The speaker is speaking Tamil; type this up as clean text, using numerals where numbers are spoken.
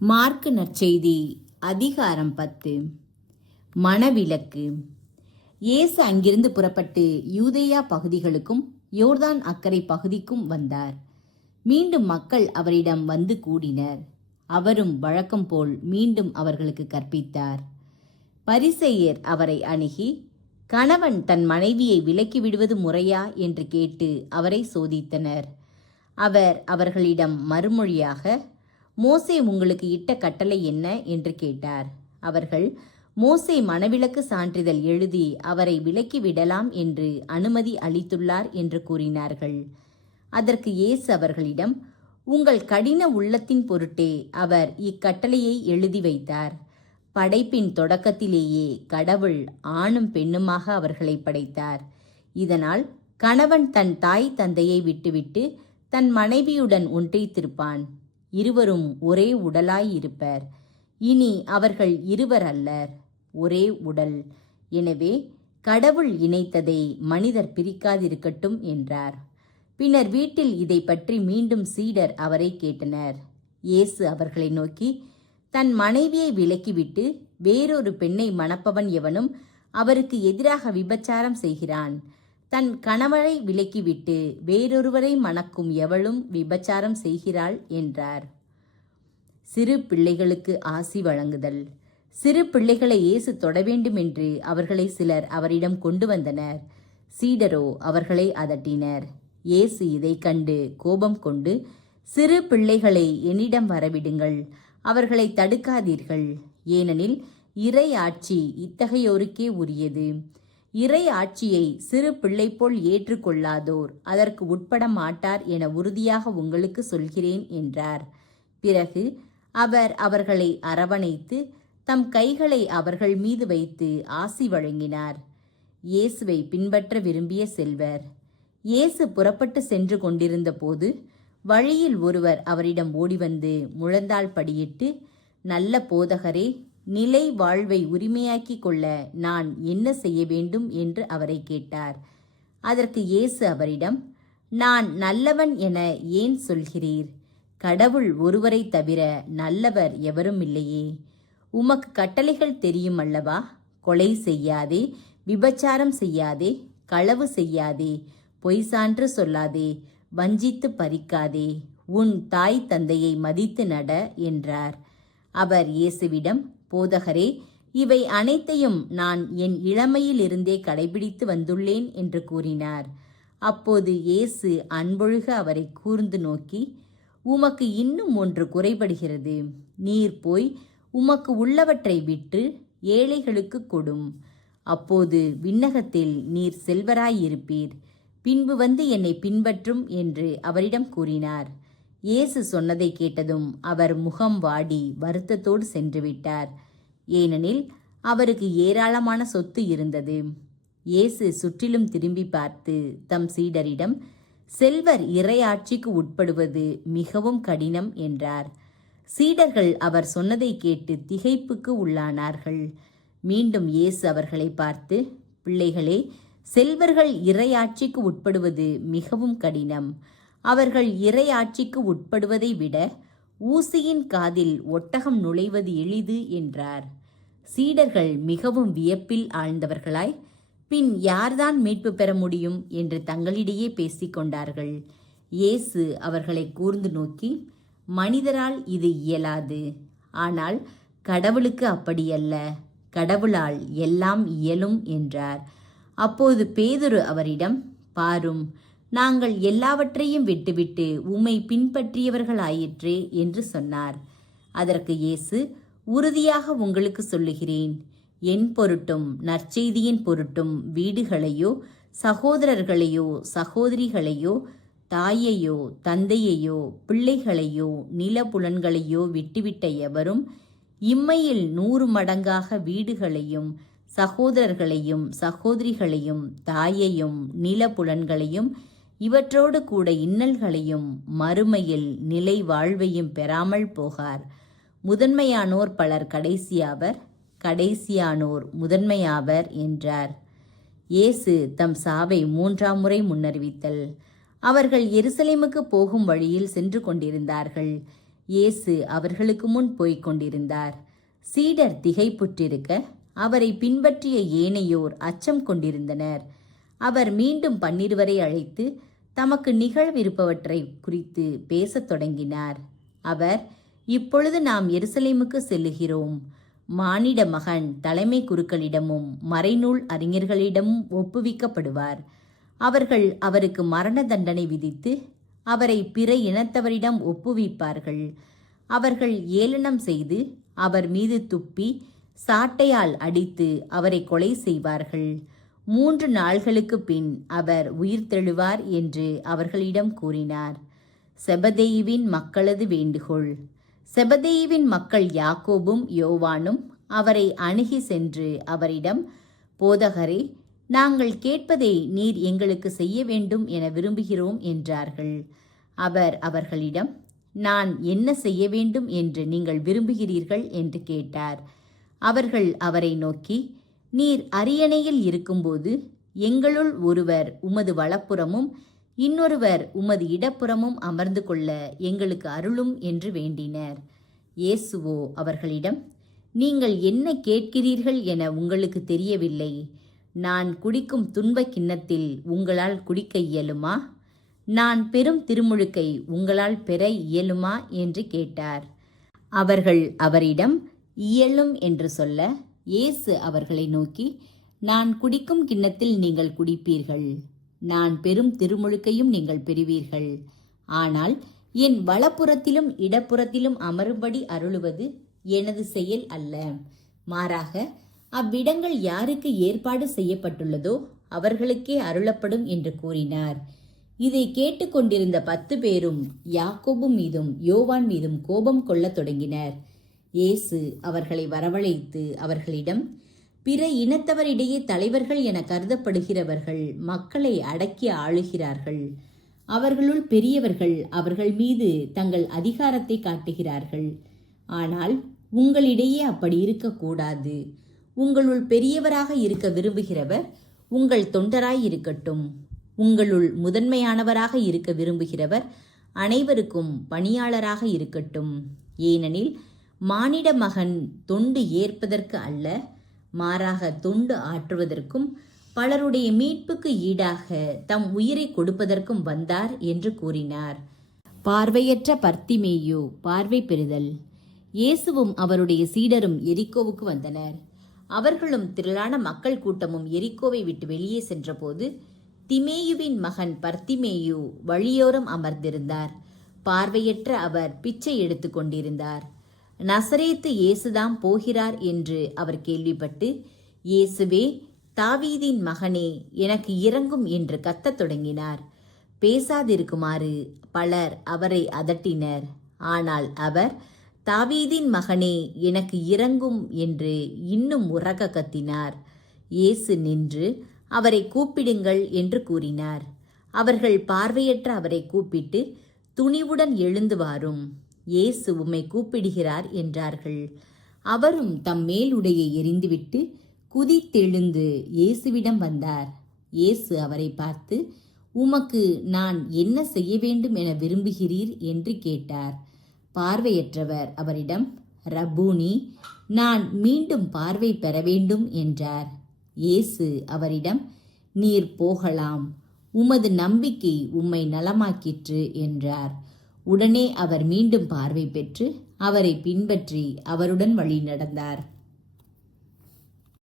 மார்க்கு நற்செய்தி அதிகாரம் 10. மணவிலக்கு. இயேசு அங்கிருந்து புறப்பட்டு யூதேயா பகுதிகளுக்கும் யோர்தான் அக்கரை பகுதிக்கும் வந்தார். மீண்டும் மக்கள் அவரிடம் வந்து கூடினர். அவரும் வழக்கம் போல் மீண்டும் அவர்களுக்கு கற்பித்தார். பரிசேயர் அவரை அணுகி, கணவன் தன் மனைவியை விலக்கி விடுவது முறையா என்று கேட்டு அவரை சோதித்தனர். அவர் அவர்களிடம் மறுமொழியாக, மோசே உங்களுக்கு இட்ட கட்டளை என்ன என்று கேட்டார். அவர்கள், மோசே மணவிலக்கு சான்றிதழ் எழுதி அவரை விலக்கி விடலாம் என்று அனுமதி அளித்துள்ளார் என்று கூறினார்கள். அதற்கு இயேசு அவர்களிடம், உங்கள் கடின உள்ளத்தின் பொருட்டே அவர் இக்கட்டளையை எழுதி வைத்தார். படைப்பின் தொடக்கத்திலேயே கடவுள் ஆணும் பெண்ணுமாக அவர்களை படைத்தார். இதனால் கணவன் தன் தாய் தந்தையை விட்டுவிட்டு தன் மனைவியுடன் ஒன்றித்திருப்பான். இருவரும் ஒரே உடலாய் இருப்பர். இனி அவர்கள் இருவர் அல்லர், ஒரே உடல். எனவே கடவுள் இணைத்ததை மனிதர் பிரிக்காதிருக்கட்டும் என்றார். பின்னர் வீட்டில் இதை பற்றி மீண்டும் சீடர் அவரை கேட்டனர். இயேசு அவர்களை நோக்கி, தன் மனைவியை விலக்கிவிட்டு வேறொரு பெண்ணை மணப்பவன் எவனும் அவருக்கு எதிராக விபச்சாரம் செய்கிறான். தன் கணவரை விலக்கிவிட்டு வேறொருவரை மணக்கும் எவளும் விபச்சாரம் செய்கிறாள் என்றார். சிறு பிள்ளைகளுக்கு ஆசி வழங்குதல். சிறு பிள்ளைகளை இயேசு தொட வேண்டுமென்று அவர்களை சிலர் அவரிடம் கொண்டு வந்தனர். சீடரோ அவர்களை அதட்டினர். இயேசு இதை கண்டு கோபம் கொண்டு, சிறு பிள்ளைகளை என்னிடம் வரவிடுங்கள், அவர்களை தடுக்காதீர்கள், ஏனெனில் இறை ஆட்சி இத்தகையோருக்கே உரியது. இறை ஆட்சியை சிறு பிள்ளை போல் ஏற்றுக்கொள்ளாதோர் அதற்கு உட்பட மாட்டார் என உறுதியாக உங்களுக்கு சொல்கிறேன் என்றார். பிறகு அவர் அவர்களை அரவணைத்து தம் கைகளை அவர்கள் மீது வைத்து ஆசி வழங்கினார். இயேசுவை பின்பற்ற விரும்பிய செல்வர். இயேசு புறப்பட்டு சென்று கொண்டிருந்த போது வழியில் ஒருவர் அவரிடம் ஓடிவந்து முழந்தாள் படியிட்டு, நல்ல போதகரே, நிலை வாழ்வை உரிமையாக்கிக் கொள்ள நான் என்ன செய்ய வேண்டும் என்று அவரை கேட்டார். அதற்கு இயேசு அவரிடம், நான் நல்லவன் என ஏன் சொல்கிறீர்? கடவுள் ஒருவரை தவிர நல்லவர் எவரும் இல்லையே. உமக்கு கட்டளைகள் தெரியும் அல்லவா? கொலை செய்யாதே, விபச்சாரம் செய்யாதே, களவு செய்யாதே, பொய் சான்று சொல்லாதே, வஞ்சித்து பறிக்காதே, உன் தாய் தந்தையை மதித்து நட என்றார். அவர் இயேசுவிடம், போதகரே, இவை அனைத்தையும் நான் என் இளமையிலிருந்தே கடைபிடித்து வந்துள்ளேன் என்று கூறினார். அப்போது இயேசு அன்பொழுக அவரை கூர்ந்து நோக்கி, உமக்கு இன்னும் ஒன்று குறைபடுகிறது. நீர் போய் உமக்கு உள்ளவற்றை விற்று ஏழைகளுக்கு கொடும். அப்போது விண்ணகத்தில் நீர் செல்வராயிருப்பீர். பின்பு வந்து என்னை பின்பற்றும் என்று அவரிடம் கூறினார். இயேசு சொன்னதை கேட்டதும் அவர் முகம் வாடி வருத்தத்தோடு சென்று விட்டார். ஏனெனில் அவருக்கு ஏராளமான சொத்து இருந்தது. இயேசு சுற்றிலும் திரும்பி பார்த்து தம் சீடரிடம், செல்வர் இறையாட்சிக்கு உட்படுவது மிகவும் கடினம் என்றார். சீடர்கள் அவர் சொன்னதை கேட்டு திகைப்புக்கு உள்ளானார்கள். மீண்டும் இயேசு அவர்களை பார்த்து, பிள்ளைகளே, செல்வர்கள் இறையாட்சிக்கு உட்படுவது மிகவும் கடினம். அவர்கள் இறையாட்சிக்கு உட்படுவதை விட ஊசியின் காதில் ஒட்டகம் நுழைவது எளிது என்றார். சீடர்கள் மிகவும் வியப்பில் ஆழ்ந்தவர்களாய், பின் யார்தான் மீட்பு பெற முடியும் என்று தங்களிடையே பேசிக்கொண்டார்கள். இயேசு அவர்களை கூர்ந்து நோக்கி, மனிதரால் இது இயலாது, ஆனால் கடவுளுக்கு அப்படியல்ல, கடவுளால் எல்லாம் இயலும் என்றார். அப்போது பேதுரு அவரிடம், பாரும், நாங்கள் எல்லாவற்றையும் விட்டுவிட்டு உம்மை பின்பற்றியவர்களாயிற்றே என்று சொன்னார். அதற்கு இயேசு, உறுதியாக உங்களுக்கு சொல்லுகிறேன், என் பொருட்டும் நற்செய்தியின் பொருட்டும் வீடுகளையோ சகோதரர்களையோ சகோதரிகளையோ தாயையோ தந்தையையோ பிள்ளைகளையோ நிலப்புலன்களையோ விட்டுவிட்ட எவரும் இம்மையில் 100 மடங்காக வீடுகளையும் சகோதரர்களையும் சகோதரிகளையும் தாயையும் நிலப்புலன்களையும் இவற்றோடு கூட இன்னல்களையும் மறுமையில் நிலை வாழ்வையும் பெறாமல் போகார். முதன்மையானோர் பலர் கடைசியாவர், கடைசியானோர் முதன்மையாவர் என்றார். இயேசு தம் சாவை 3ஆம் முறை முன்னறிவித்தல். அவர்கள் எருசலேமுக்கு போகும் வழியில் சென்று கொண்டிருந்தார்கள். இயேசு அவர்களுக்கு முன் போய்க் கொண்டிருந்தார். சீடர் திகைப்புற்றிருக்க, அவரை பின்பற்றிய ஏனையோர் அச்சம் கொண்டிருந்தனர். அவர் மீண்டும் 12 அழைத்து தமக்கு நிகழவிருப்பவற்றை குறித்து பேசத் தொடங்கினார். அவர், இப்பொழுது நாம் எருசலேமுக்கு செல்லுகிறோம். மானிட மகன் தலைமை குருக்களிடமும் மறைநூல் அறிஞர்களிடமும் ஒப்புவிக்கப்படுவார். அவர்கள் அவருக்கு மரண தண்டனை விதித்து அவரை பிற இனத்தவரிடம் ஒப்புவிப்பார்கள். அவர்கள் ஏளனம் செய்து அவர் மீது துப்பி சாட்டையால் அடித்து அவரை கொலை செய்வார்கள். 3 நாள்களுக்கு பின் அவர் உயிர்த்தெழுவார் என்று அவர்களிடம் கூறினார். செபதேயுவின் மக்களது வேண்டுகோள். செபதேயுவின் மக்கள் யாக்கோபும் யோவானும் அவரை அணுகி சென்று அவரிடம், போதகரே, நாங்கள் கேட்பதை நீர் எங்களுக்கு செய்ய வேண்டும் என விரும்புகிறோம் என்றார்கள். அவர் அவர்களிடம், நான் என்ன செய்ய வேண்டும் என்று நீங்கள் விரும்புகிறீர்கள் என்று கேட்டார். அவர்கள் அவரை நோக்கி, நீர் அரியணையில் இருக்கும்போது எங்களுள் ஒருவர் உமது வலப்புறமும் இன்னொருவர் உமது இடப்புறமும் அமர்ந்து கொள்ள எங்களுக்கு அருளும் என்று வேண்டினர். இயேசுவோ அவர்களிடம், நீங்கள் என்ன கேட்கிறீர்கள் என உங்களுக்கு தெரியவில்லை. நான் குடிக்கும் துன்பக் கிண்ணத்தில் உங்களால் குடிக்க இயலுமா? நான் பெரும் திருமுழுக்கை உங்களால் பெற இயலுமா என்று கேட்டார். அவர்கள் அவரிடம் இயலும் என்று சொல்ல, இயேசு அவர்களை நோக்கி, நான் குடிக்கும் கிண்ணத்தில் நீங்கள் குடிப்பீர்கள், நான் பெரும் திருமுழுக்கையும் நீங்கள் பெறுவீர்கள். ஆனால் என் வலப்புறத்திலும் இடப்புறத்திலும் அமரும்படி அருளுவது எனது செயல் அல்ல. மாறாக அவ்விடங்கள் யாருக்கு ஏற்பாடு செய்யப்பட்டுள்ளதோ அவர்களுக்கே அருளப்படும் என்று கூறினார். இதை கேட்டுக்கொண்டிருந்த 10 பேரும் யாக்கோபு மீதும் யோவான் மீதும் கோபம் கொள்ளத் தொடங்கினர். இயேசு அவர்களை வரவழைத்து அவர்களிடம், பிற இனத்தவரிடையே தலைவர்கள் என கருதப்படுகிறவர்கள் மக்களை அடக்கி ஆளுகிறார்கள். அவர்களுள் பெரியவர்கள் அவர்கள் மீது தங்கள் அதிகாரத்தை காட்டுகிறார்கள். ஆனால் உங்களிடையே அப்படி இருக்கக்கூடாது. உங்களுள் பெரியவராக இருக்க விரும்புகிறவர் உங்கள் தொண்டராய் இருக்கட்டும். உங்களுள் முதன்மையானவராக இருக்க விரும்புகிறவர் அனைவருக்கும் பணியாளராக இருக்கட்டும். ஏனெனில் மானிட மகன் தொண்டு ஏற்பதற்கு அல்ல, மாறாக தொண்டு ஆற்றுவதற்கும் பலருடைய மீட்புக்கு ஈடாக தம் உயிரை கொடுப்பதற்கும் வந்தார் என்று கூறினார். பார்வையற்ற பர்த்திமேயு பார்வை பெறுதல். இயேசுவும் அவருடைய சீடரும் எரிக்கோவுக்கு வந்தனர். அவர்களும் திரளான மக்கள் கூட்டமும் எரிக்கோவை விட்டு வெளியே சென்றபோது திமேயுவின் மகன் பர்த்திமேயு வழியோரம் அமர்ந்திருந்தார். பார்வையற்ற அவர் பிச்சை எடுத்து கொண்டிருந்தார். நசரேத்து இயேசுதாம் போகிறார் என்று அவர் கேள்விப்பட்டு, இயேசுவே, தாவீதின் மகனே, எனக்கு இரங்கும் என்று கத்தத் தொடங்கினார். பேசாதிருக்குமாறு பலர் அவரை அதட்டினர். ஆனால் அவர், தாவீதின் மகனே, எனக்கு இரங்கும் என்று இன்னும் உரக்க கத்தினார். இயேசு நின்று, அவரை கூப்பிடுங்கள் என்று கூறினார். அவர்கள் பார்வையற்ற அவரை கூப்பிட்டு, துணிவுடன் எழுந்து வாரும், இயேசு உம்மை கூப்பிடுகிறார் என்றார்கள். அவரும் தம் மேலுடையை எறிந்துவிட்டு குதித்தெழுந்து இயேசுவிடம் வந்தார். இயேசு அவரை பார்த்து, உமக்கு நான் என்ன செய்ய வேண்டும் என விரும்புகிறீர் என்று கேட்டார். பார்வையற்றவர் அவரிடம், ரப்பூனி, நான் மீண்டும் பார்வை பெற வேண்டும் என்றார். இயேசு அவரிடம், நீர் போகலாம், உமது நம்பிக்கை உம்மை நலமாக்கிற்று என்றார். உடனே அவர் மீண்டும் பார்வை பெற்று அவரை பின்பற்றி அவருடன் வழி நடந்தார்.